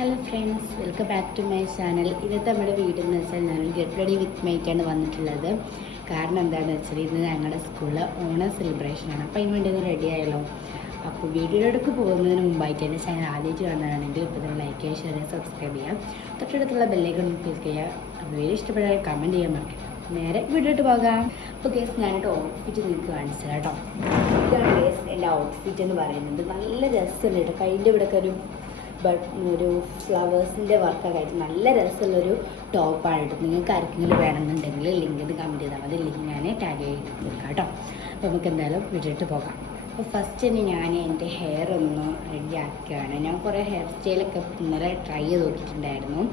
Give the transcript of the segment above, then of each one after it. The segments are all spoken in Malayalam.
Hello friends, welcome back to my channel. ഇന്നത്തെ നമ്മുടെ വീഡിയോ എന്ന് വെച്ചാൽ ഞാൻ ഗെറ്റ് റെഡി വിത്ത് മൈക്കാണ് വന്നിട്ടുള്ളത്. കാരണം എന്താണെന്ന് വെച്ചാൽ ഇന്ന് ഞങ്ങളുടെ സ്കൂളിൽ ഓണം സെലിബ്രേഷനാണ്. അപ്പോൾ അതിന് വേണ്ടി ഒന്ന് റെഡി ആയല്ലോ. അപ്പോൾ വീഡിയോയിലേക്ക് പോകുന്നതിന് മുമ്പായിട്ട് എൻ്റെ ചാനൽ ആദ്യമായിട്ട് കാണുകയാണെങ്കിൽ ഇപ്പോൾ നിങ്ങൾ ലൈക്ക് ചെയ്യുക, ഷെയർ ചെയ്യുക, സബ്സ്ക്രൈബ് ചെയ്യാം. തൊട്ടടുത്തുള്ള ബെല്ലൈക്കൺ ക്ലിക്ക് ചെയ്യുക. അപ്പോൾ വീഡിയോ ഇഷ്ടപ്പെട്ടാൽ കമൻറ്റ് ചെയ്യാൻ മറക്കില്ല. നേരെ വീഡിയോട്ട് പോകാം. അപ്പോൾ കേസ് ഞാനിട്ട് ഔട്ട്ഫിറ്റ് നിങ്ങൾക്ക് കാണിച്ചു കേട്ടോ. ഇതാണ് കേസ് എൻ്റെ ഔട്ട്ഫിറ്റ് എന്ന് പറയുന്നത്. നല്ല രസമുണ്ട് കേട്ടോ. കയ്യിൻ്റെ ഇവിടെയൊക്കെ ഒരു ഫ്ലവേഴ്സിൻ്റെ വർക്കൊക്കെ ആയിട്ട് നല്ല രസമുള്ളൊരു ടോപ്പാണ് കേട്ടോ. നിങ്ങൾക്ക് ആർക്കെങ്കിലും വേണമെന്നുണ്ടെങ്കിൽ ലിങ്ക് ഇത് കമൻറ്റ് ചെയ്താൽ മതി. ലിങ്ക് ഞാൻ ടാഗ് ചെയ്ത് കൊടുക്കാം കേട്ടോ. അപ്പോൾ നമുക്ക് എന്തായാലും വിട്ടിട്ട് പോകാം. അപ്പോൾ ഫസ്റ്റ് തന്നെ ഞാൻ എൻ്റെ ഹെയർ ഒന്ന് റെഡി ആക്കുകയാണ്. ഞാൻ കുറേ ഹെയർ സ്റ്റൈലൊക്കെ ഇന്നലെ ട്രൈ ചെയ്ത് നോക്കിയിട്ടുണ്ടായിരുന്നു,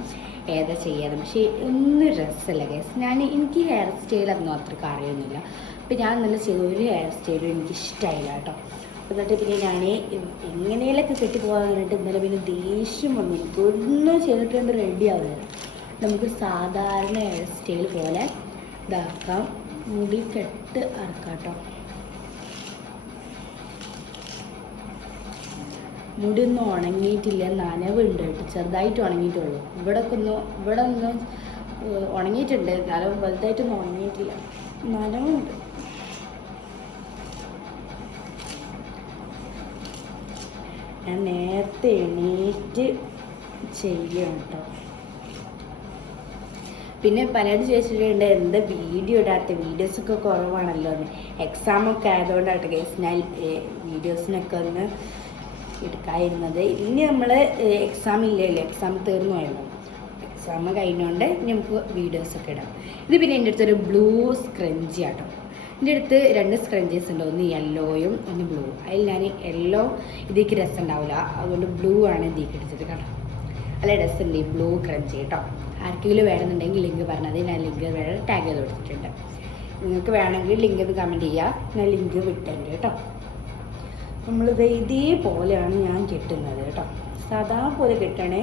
ഏതാ ചെയ്യാതെ. പക്ഷേ ഒന്നും രസമല്ല കേസ്. എനിക്ക് ഹെയർ സ്റ്റൈലൊന്നും അത്രയ്ക്ക് അറിയുന്നില്ല. അപ്പോൾ ഞാൻ ഇന്നലെ ചെയ്ത ഒരു ഹെയർ സ്റ്റൈലും എനിക്കിഷ്ടമായില്ല കേട്ടോ. എന്നിട്ട് പിന്നെ ഞാൻ എങ്ങനെയൊക്കെ കെട്ടിപ്പോകാൻ വേണ്ടിയിട്ട് ഇന്നലെ പിന്നെ ദേഷ്യം വന്നു. എനിക്കൊന്നും ചെയ്തിട്ടുണ്ട് റെഡി ആവുന്നത്. നമുക്ക് സാധാരണ ഹെയർ സ്റ്റൈൽ പോലെ ഇതാക്കാം. മുടി കെട്ട് അറക്കാം കേട്ടോ. മുടി ഒന്നും ഉണങ്ങിയിട്ടില്ല, നനവുണ്ട് കേട്ടോ. ചെറുതായിട്ട് ഉണങ്ങിയിട്ടുള്ളൂ. ഇവിടെ ഒന്നും ഉണങ്ങിയിട്ടുണ്ട്, എന്നാലും വലുതായിട്ടൊന്നും ഉണങ്ങിയിട്ടില്ല, നനവുണ്ട്. ഞാൻ നേരത്തെ എണീറ്റ് ചെയ്യണം കേട്ടോ. പിന്നെ പലരും ചോദിച്ചിട്ടുണ്ട് എന്താ വീഡിയോ ഇടാത്ത, വീഡിയോസൊക്കെ കുറവാണല്ലോ എന്ന്. എക്സാമൊക്കെ ആയതുകൊണ്ടാണ് കേസ് ഞാൻ വീഡിയോസിനൊക്കെ ഒന്ന് എടുക്കാതിരുന്നത്. ഇനി നമ്മൾ എക്സാം ഇല്ലല്ലോ, എക്സാം തീർന്നു പോയല്ലോ. എക്സാം കഴിഞ്ഞുകൊണ്ട് നമുക്ക് വീഡിയോസൊക്കെ ഇടാം. ഇത് പിന്നെ എൻ്റെ അടുത്തൊരു ബ്ലൂ സ്ക്രഞ്ചി ആട്ടോ. എൻ്റെ അടുത്ത് 2 സ്ക്രഞ്ചീസ് ഉണ്ട്, ഒന്ന് യെല്ലോയും ഒന്ന് ബ്ലൂ. അതിൽ ഞാൻ യെല്ലോ ഇതിലേക്ക് രസം ഉണ്ടാവില്ല, അതുകൊണ്ട് ബ്ലൂ ആണ് ഇതിലേക്ക് എടുത്തത് കേട്ടോ. നല്ല രസമുണ്ട് ഈ ബ്ലൂ ക്രഞ്ചി കേട്ടോ. ആർക്കെങ്കിലും വേണമെന്നുണ്ടെങ്കിൽ ലിങ്ക് പറഞ്ഞത് ഞാൻ ലിങ്ക് വേറെ ടാഗ് ചെയ്ത് കൊടുത്തിട്ടുണ്ട്. നിങ്ങൾക്ക് വേണമെങ്കിൽ ലിങ്ക് ഇത് കമൻറ്റ് ചെയ്യുക, ഞാൻ ലിങ്ക് വിട്ടുണ്ട് കേട്ടോ. നമ്മളിത് ഇതേപോലെയാണ് ഞാൻ കെട്ടുന്നത് കേട്ടോ. സാധാ പോലെ കെട്ടണേ.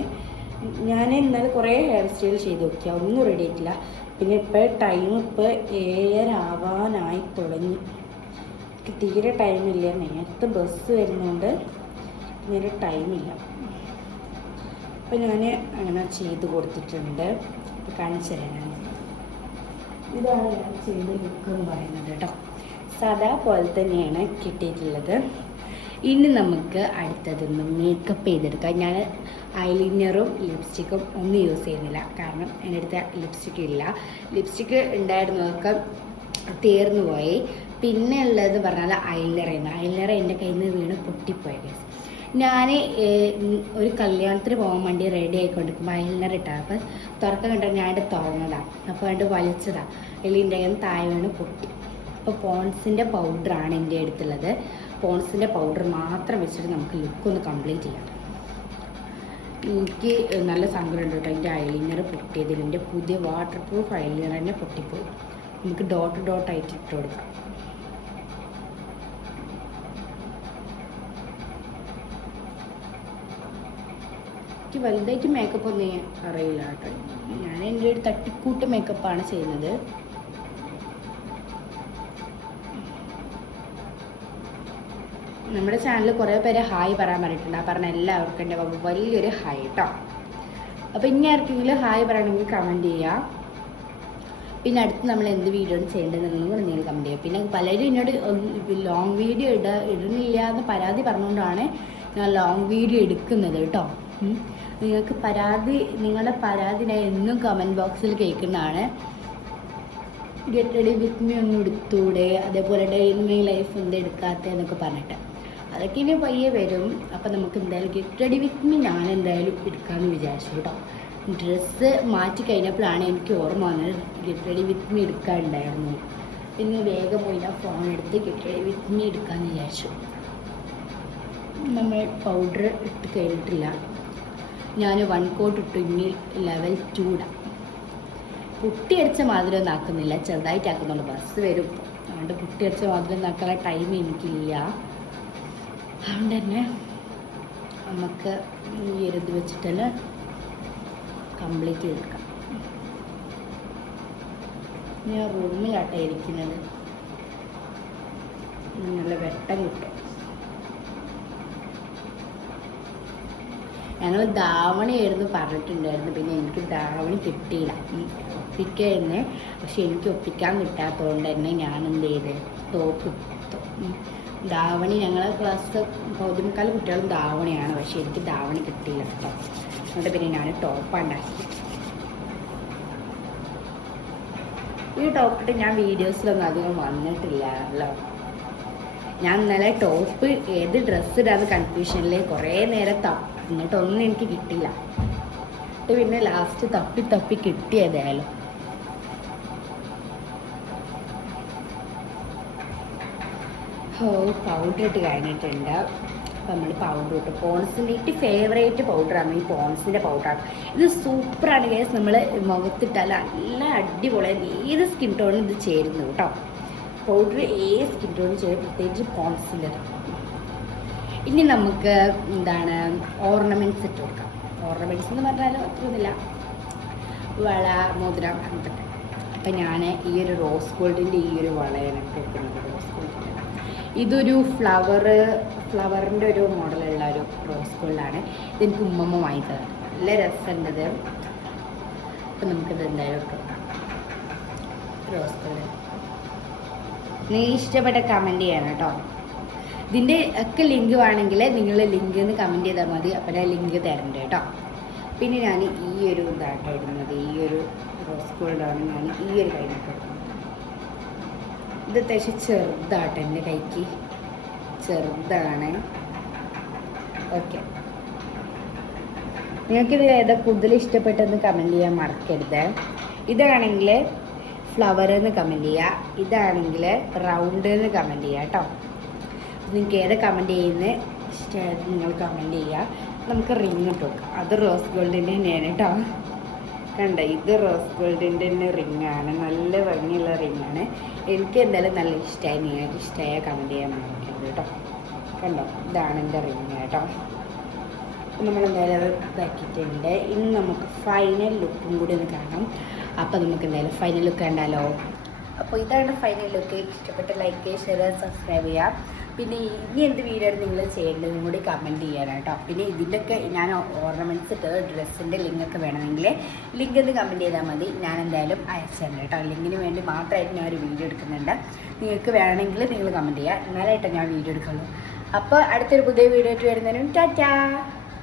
ഞാൻ ഇന്നലെ കുറേ ഹെയർ സ്റ്റൈൽ ചെയ്ത് നോക്കിയാൽ ഒന്നും റെഡി ആയിട്ടില്ല. പിന്നെ ടൈം 7 ആവാനായി തുടങ്ങി. എനിക്ക് തീരെ ടൈമില്ല, നേരത്തെ ബസ് വരുന്നതുകൊണ്ട് നേരെ ടൈമില്ല. അപ്പോൾ ഞാൻ അങ്ങനെ ചെയ്ത് കൊടുത്തിട്ടുണ്ട്. കാണിച്ചു തരാം. ഇതാണ് ഞാൻ ചെയ്ത ലുക്ക് എന്ന് പറയുന്നത് കേട്ടോ. സാധാ പോലെ തന്നെയാണ് കിട്ടിയിട്ടുള്ളത്. ഇനി നമുക്ക് അടുത്തതൊന്ന് മേക്കപ്പ് ചെയ്തെടുക്കാം. ഞാൻ ഐലൈനറും ലിപ്സ്റ്റിക്കും ഒന്നും യൂസ് ചെയ്യുന്നില്ല, കാരണം എൻ്റെ അടുത്ത് ലിപ്സ്റ്റിക്ക് ഇല്ല. ലിപ്സ്റ്റിക്ക് ഉണ്ടായിരുന്നതൊക്കെ തീർന്നു പോയി. പിന്നെ ഉള്ളത് പറഞ്ഞാൽ ഐലൈനർ എൻ്റെ കയ്യിൽ നിന്ന് വീണ് പൊട്ടിപ്പോയ കേസ്. ഞാൻ ഒരു കല്യാണത്തിന് പോകാൻ വേണ്ടി റെഡി ആയിക്കൊണ്ടിരിക്കുമ്പോൾ ഐലൈനർ ഇട്ടാൽ അപ്പോൾ തുറക്കം കണ്ടാൽ ഞാൻ തുറന്നതാണ്. അപ്പോൾ കണ്ട് വലിച്ചതാണ്. അതിൻ്റെ കയ്യിൽ നിന്ന് താഴെ വീണ് പൊട്ടി. അപ്പോൾ പോൺസിൻ്റെ പൗഡറാണ് എൻ്റെ അടുത്തുള്ളത്. പോൺസിൻ്റെ പൗഡർ മാത്രം വെച്ചിട്ട് നമുക്ക് ലുക്കൊന്ന് കംപ്ലീറ്റ് ചെയ്യാം. എനിക്ക് നല്ല സങ്കടമുണ്ട് കേട്ടോ. എൻ്റെ ഐലൈനർ പൊട്ടിയതിൽ എൻ്റെ പുതിയ വാട്ടർ പ്രൂഫ് ഐലൈനർ തന്നെ പൊട്ടിപ്പോയി. നമുക്ക് ഡോട്ടായിട്ട് ഇട്ട് കൊടുക്കാം. എനിക്ക് വലുതായിട്ട് മേക്കപ്പ് ഒന്നും അറിയില്ല കേട്ടോ. ഞാൻ എൻ്റെ ഒരു തട്ടിക്കൂട്ട് മേക്കപ്പാണ് ചെയ്യുന്നത്. നമ്മുടെ ചാനലിൽ കുറേ പേര് ഹായ് പറയാൻ പറഞ്ഞിട്ടുണ്ട്. ആ പറഞ്ഞ എല്ലാവർക്കും എൻ്റെ വലിയൊരു ഹായ് കേട്ടോ. അപ്പോൾ ഇനി ആർക്കെങ്കിലും ഹായ് പറയണമെങ്കിൽ കമൻറ്റ് ചെയ്യുക. പിന്നെ അടുത്ത് നമ്മൾ എന്ത് വീഡിയോ ആണ് ചെയ്യേണ്ടതെന്നും കൂടെ നിങ്ങൾ കമൻറ്റ് ചെയ്യുക. പിന്നെ പലരും എന്നോട് ലോങ് വീഡിയോ ഇടുന്നില്ല എന്ന് പരാതി പറഞ്ഞുകൊണ്ടാണ് ഞാൻ ലോങ് വീഡിയോ എടുക്കുന്നത് കേട്ടോ. നിങ്ങളുടെ പരാതി ഞാൻ എന്നും കമൻറ്റ് ബോക്സിൽ കേൾക്കുന്നതാണ്. ഗെറ്റ് റെഡി വിത്ത് മീ ഒന്നും എടുത്തൂടെ, അതേപോലെ ഡേ ഇൻ മൈ ലൈഫ് എന്താ എടുക്കാത്തതെന്നൊക്കെ പറഞ്ഞിട്ട് അതൊക്കെ ഇനി പയ്യെ വരും. അപ്പം നമുക്ക് എന്തായാലും ഗെറ്റ് റെഡി വിത്ത് മീ ഞാൻ എന്തായാലും എടുക്കാമെന്ന് വിചാരിച്ചു കേട്ടോ. ഡ്രസ്സ് മാറ്റി കഴിഞ്ഞപ്പോഴാണ് എനിക്ക് ഓർമ്മ വന്നത് ഗെറ്റ് റെഡി വിത്ത് മീ എടുക്കാനുണ്ടായിരുന്നു. പിന്നെ വേഗം പോയി ഞാൻ ഫോൺ എടുത്ത് ഗെറ്റ് റെഡി വിത്ത് മീ എടുക്കാമെന്ന് വിചാരിച്ചു. നമ്മൾ പൗഡർ ഇട്ട് കഴിഞ്ഞിട്ടില്ല. ഞാൻ 1 കോട്ട് ഇട്ടു. ഇനി ലെവൽ 2 ഇടാം. പുട്ടിയടിച്ച മാതിരി ഒന്നും ആക്കുന്നില്ല, ചെറുതായിട്ട് ആക്കുന്നുള്ളൂ. ബസ് വരും, അതുകൊണ്ട് പുട്ടിയടിച്ച മാതിരി ഒന്നും ആക്കാനുള്ള ടൈം എനിക്കില്ല. അതുകൊണ്ട് തന്നെ നമുക്ക് ഈ ഇത് വെച്ചിട്ട് തന്നെ കംപ്ലീറ്റ് ചെയ്തെടുക്കാം. ഞാൻ റൂമിലാട്ടെ ഇരിക്കുന്നത്, നല്ല വെട്ടം കിട്ടും. ഞങ്ങൾ ധാവണിയായിരുന്നു പറഞ്ഞിട്ടുണ്ടായിരുന്നു. പിന്നെ എനിക്ക് ധാവണി കിട്ടിയില്ല ഒപ്പിക്കായിരുന്നു. പക്ഷെ എനിക്ക് ഒപ്പിക്കാൻ കിട്ടാത്തതുകൊണ്ട് തന്നെ ഞാൻ എന്ത് ചെയ്ത് ടോപ്പ് ധാവണി ഞങ്ങളെ ക്ലാസ്സിലെ പൗതിമുക്കാൽ കുട്ടികളും ധാവണിയാണ്. പക്ഷെ എനിക്ക് ധാവണി കിട്ടിയില്ല കേട്ടോ. അതുകൊണ്ട് പിന്നെ ഞാൻ ടോപ്പാണ് ഉണ്ടാക്കി. ഈ ടോപ്പിട്ട് ഞാൻ വീഡിയോസിലൊന്നും അധികം വന്നിട്ടില്ലല്ലോ. ഞാൻ ഇന്നലെ ടോപ്പ് ഏത് ഡ്രസ്സ് ഇടാന്ന് കൺഫ്യൂഷനിൽ കുറേ നേരം എന്നിട്ടൊന്നും എനിക്ക് കിട്ടിയില്ല. പിന്നെ ലാസ്റ്റ് തപ്പി കിട്ടിയതായാലും. പൗഡർ ഇട്ട് കഴിഞ്ഞിട്ടുണ്ട്. അപ്പം നമ്മൾ പൗഡർ ഇട്ട് പോൺസിൻ്റെ ഏറ്റവും ഫേവറേറ്റ് പൗഡറാണ് ഈ പോൺസിൻ്റെ പൗഡറാണ്. ഇത് സൂപ്പറാണ് കേസ്. നമ്മൾ മുഖത്തിട്ടാൽ നല്ല അടിപൊളിയാണ്. ഏത് സ്കിൻ ടോണും ഇത് ചേരുന്നു കേട്ടോ. പൗഡർ ഏത് സ്കിൻ ടോണും ചേരും, പ്രത്യേകിച്ച് പോൺസിൻ്റെ. ഇനി നമുക്ക് എന്താണ് ഓർണമെൻറ്റ്സ് ഇട്ട് കൊടുക്കാം. ഓർണമെൻറ്റ്സ് എന്ന് പറഞ്ഞാൽ ഒന്നുമില്ല, വള, മോതിരം, അങ്ങനത്തെ. അപ്പം ഞാൻ ഈ ഒരു റോസ് ഗോൾഡിൻ്റെ ഈ ഒരു വളയാണ് വെക്കുന്നത്. റോസ് ഗോൾഡിൻ്റെ ഇതൊരു ഫ്ലവറിൻ്റെ ഒരു മോഡലുള്ള ഒരു റോസ് ഗോൾഡാണ്. ഇതെനിക്ക് ഉമ്മമ്മ വാങ്ങിത്തത്. നല്ല രസമുണ്ടത്. അപ്പം നമുക്കിത് എന്തായാലും ഇട്ടു റോസ് ഗോൾഡ്. നീ ഇഷ്ടപ്പെട്ട കമൻറ്റ് ചെയ്യണം കേട്ടോ. ഇതിൻ്റെ ഒക്കെ ലിങ്ക് വേണമെങ്കിൽ നിങ്ങൾ ലിങ്ക് എന്ന് കമൻറ്റ് ചെയ്താൽ മതി. അപ്പം ഞാൻ ലിങ്ക് തരണ്ട് കേട്ടോ. പിന്നെ ഞാൻ ഈ ഒരു ഇതാട്ടോ ഇടുന്നത്. ഈ ഒരു റോസ് ഗോൾഡാണ് ഞാൻ ഈ ഒരു കൈനൊക്കെ ഇടുന്നത്. ഇത് അത്യാവശ്യം ചെറുതാട്ടോ, എൻ്റെ കൈക്ക് ചെറുതാണ്. ഓക്കെ, നിങ്ങൾക്കിത് ഏതാ കൂടുതൽ ഇഷ്ടപ്പെട്ടെന്ന് കമൻറ്റ് ചെയ്യാൻ മറക്കരുത്. ഇതാണെങ്കിൽ ഫ്ലവർ എന്ന് കമൻറ്റ് ചെയ്യുക, ഇതാണെങ്കിൽ റൗണ്ട് എന്ന് കമൻറ്റ് ചെയ്യുക കേട്ടോ. നിങ്ങൾക്ക് ഏത് കമൻറ്റ് ചെയ്യുന്നത് ഇഷ്ടമായത് നിങ്ങൾ കമൻറ്റ് ചെയ്യുക. നമുക്ക് റിങ് ഇട്ട് കൊടുക്കാം. അത് റോസ് ഗോൾഡിൻ്റെ തന്നെയാണ് കേട്ടോ. കണ്ട, ഇത് റോസ് ഗോൾഡിൻ്റെ തന്നെ റിങ്ങാണ്. നല്ല ഭംഗിയുള്ള റിങ്ങാണ്. എനിക്ക് എന്തായാലും നല്ല ഇഷ്ടമായി. നിങ്ങൾക്ക് ഇഷ്ടമായ കമൻറ്റ് ചെയ്യാൻ മറക്കരുത് കേട്ടോ. കണ്ടോ, ഇതാണ് എൻ്റെ റിങ് കേട്ടോ. നമ്മളെന്തായാലും അത് ഇതാക്കിയിട്ടുണ്ട്. ഇനി നമുക്ക് ഫൈനൽ ലുക്കും കൂടി ഒന്ന് കാണാം. അപ്പോൾ നമുക്ക് എന്തായാലും ഫൈനൽ ലുക്ക് കണ്ടാലോ. അപ്പോൾ ഇതാണ് ഫൈനൽ ലുക്ക്. ഇഷ്ടപ്പെട്ട ലൈക്ക്, ഷെയർ, സബ്സ്ക്രൈബ് ചെയ്യാം. പിന്നെ ഇനി എന്ത് വീഡിയോ ആണ് നിങ്ങൾ ചെയ്യേണ്ടതും കൂടി കമൻറ്റ് ചെയ്യാനാണ് കേട്ടോ. പിന്നെ ഇതിൻ്റെയൊക്കെ ഞാൻ ഓർണമെൻറ്റ്സ് ഇട്ട് ഡ്രസ്സിൻ്റെ ലിങ്കൊക്കെ വേണമെങ്കിൽ ലിങ്ക് ഒന്ന് കമൻറ്റ് ചെയ്താൽ മതി. ഞാൻ എന്തായാലും അയച്ചിട്ടുണ്ട് കേട്ടോ. ലിങ്കിന് വേണ്ടി മാത്രമായിട്ട് ഞാൻ ഒരു വീഡിയോ എടുക്കുന്നുണ്ട്. നിങ്ങൾക്ക് വേണമെങ്കിൽ നിങ്ങൾ കമൻറ്റ് ചെയ്യുക, എന്നാലായിട്ട് ഞാൻ വീഡിയോ എടുക്കുള്ളൂ. അപ്പോൾ അടുത്തൊരു പുതിയ വീഡിയോ ആയിട്ട് വരുന്നതിനും ടാറ്റാ.